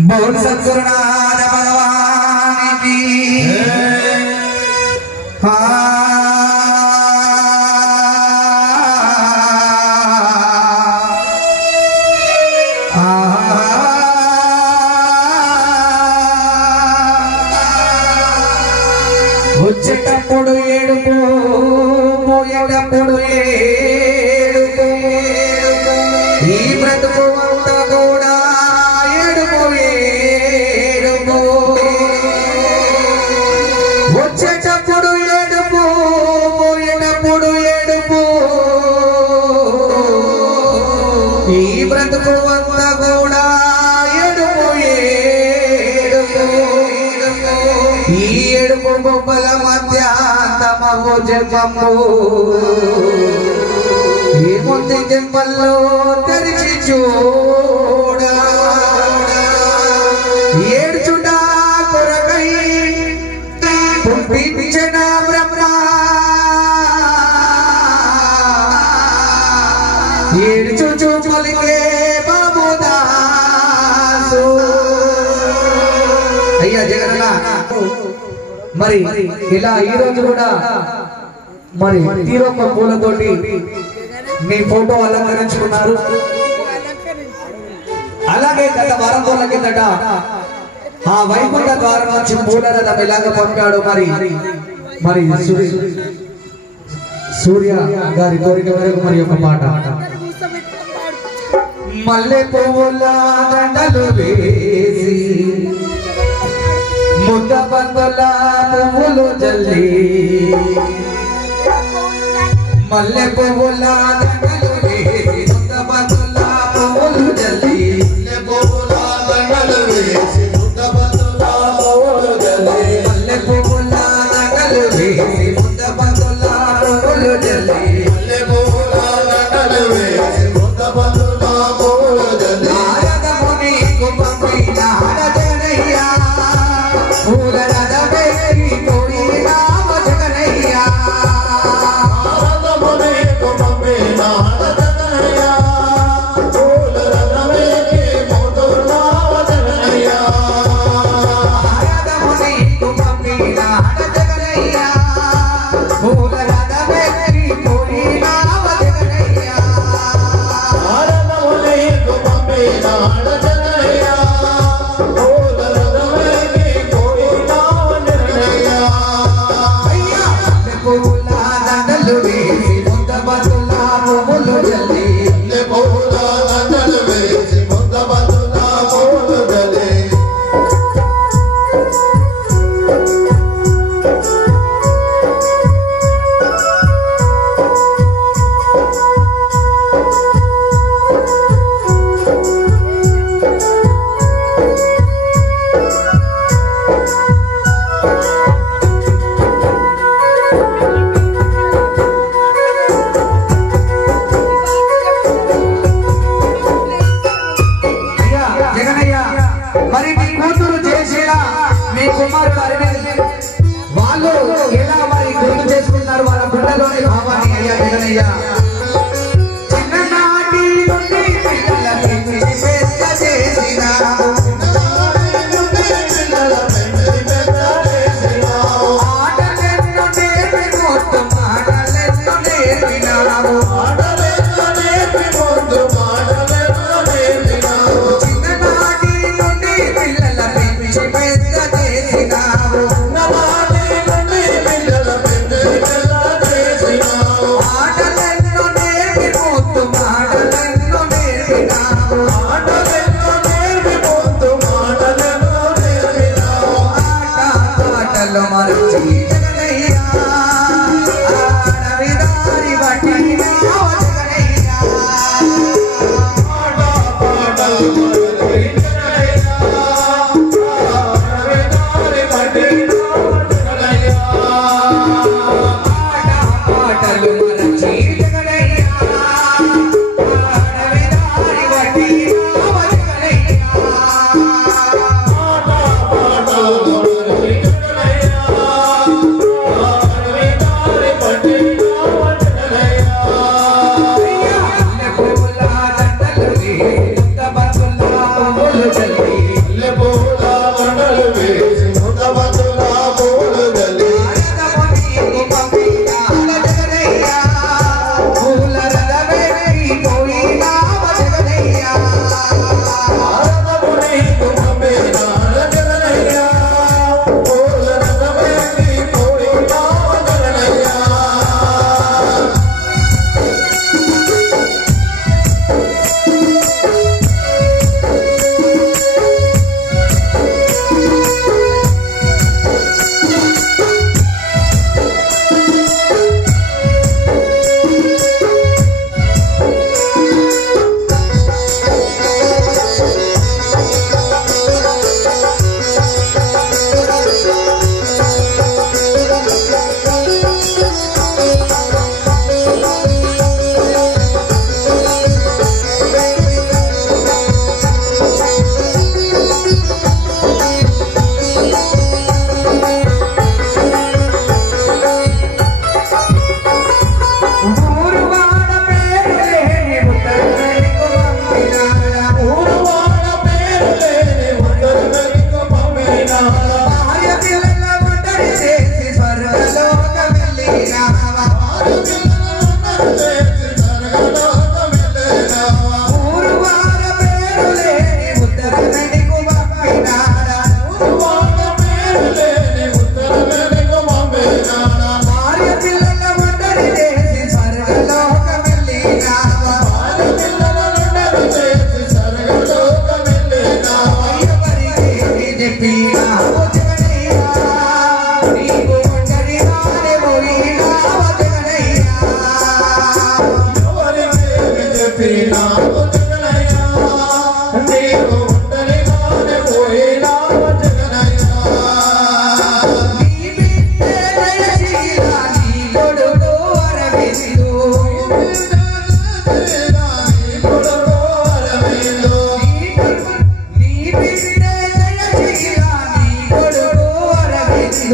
बोल सद्गुरुनाथ भगवान की వచ్చేటప్పుడు ఏడుపు పోయేటప్పుడు ఏడుపు ఈ బ్రతుకు అంతా కూడా ఏడుపు ఏడుపు వచ్చేటప్పుడు ఏడుపు పోయేటప్పుడు ఏడుపు ఈ బ్రతుకు అంతా కూడా ఏడుపు ఏడుపు ఈ ఏడుపు బొబ్బల మధ్య తమకు జన్మము ఏముంది జన్మల్లో తెరిచి చూడ ఏడ్చుట కొరకై పుట్టించిన బ్రహ్మ ఏడ్చుచు పలికే బాబుదాసు అయ్యా జగన్న మరి ఇలా ఈ రోజు కూడా మరి తీరొక్క పూలతోటి మీ ఫోటో అలంకరించుకున్నారు. అలాగే గత వారం రోజుల కిందట ఆ వైకుంఠ ద్వారం నుంచి పూల రథం ఇలాగ పంపాడు. మరి సూర్య గారి కోరిక మేరకు మరి ఒక పాట మల్లె పువ్వుల దండలు వేసి ముద్ద బందుల పువ్వులు జల్లి మల్లె పువ్వుల దండలు వేసి ముద్ద బందుల పువ్వులు జల్లి మల్లె పువ్వుల దండలు వేసి ముద్ద బందుల పువ్వులు జల్లి మల్లె పువ్వుల దండలు వేసి ముద్ద బందుల పువ్వులు జల్లి మల్లె పువ్వుల దండలు వేసి ముద్ద బందుల పువ్వులు జల్లి నారదముని కుపంపిన హరజనయ్యా పూల రథమే కోడి నామ జగనయ్యా నారదముని కుపంపిన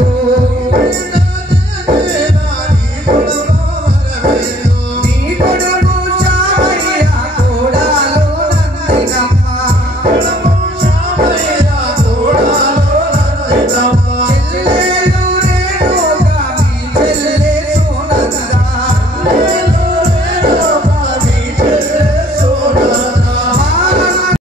రంగు